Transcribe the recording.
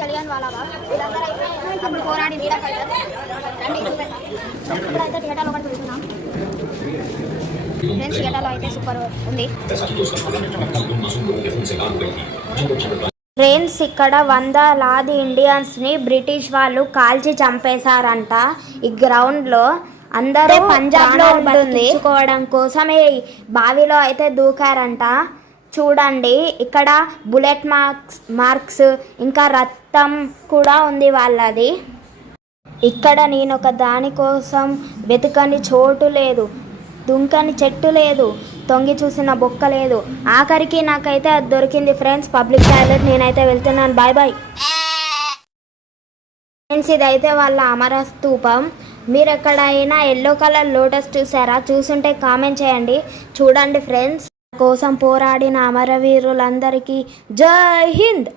జలియన్ వాలాబాగ్ వీళ్ళందరూ అయితే అప్పుడు పోరాడి వీర ఫైటర్ ఇప్పుడైతే థియేటర్లో ఒకటి వెళ్తున్నాం ఫ్రెండ్స్. థియేటర్లో అయితే సూపర్ ఉంది ఫ్రెండ్స్. ఇక్కడ వందలాది ఇండియన్స్ని బ్రిటిష్ వాళ్ళు కాల్చి చంపేశారంట. ఈ గ్రౌండ్లో అందరూ పంజాబ్లో బతికించుకోవడం కోసం ఈ బావిలో అయితే దూకారంట. చూడండి ఇక్కడ బుల్లెట్ మార్క్స్ ఇంకా రక్తం కూడా ఉంది వాళ్ళది. ఇక్కడ నేను ఒక దానికోసం వెతకని చోటు లేదు, దుంకని చెట్టు లేదు, తొంగి చూసిన బొక్క లేదు. ఆఖరికి నాకైతే అది దొరికింది ఫ్రెండ్స్, పబ్లిక్ టాయిలెట్. నేనైతే వెళ్తున్నాను, బాయ్ బాయ్ ఫ్రెండ్స్. ఇదైతే వాళ్ళ అమర స్తూపం. మీరు ఎక్కడైనా ఎల్లో కలర్ లోటస్ చూసారా? చూసుంటే కామెంట్ చేయండి. చూడండి ఫ్రెండ్స్, కోసం పోరాడిన అమరవీరులందరికీ జై హింద్.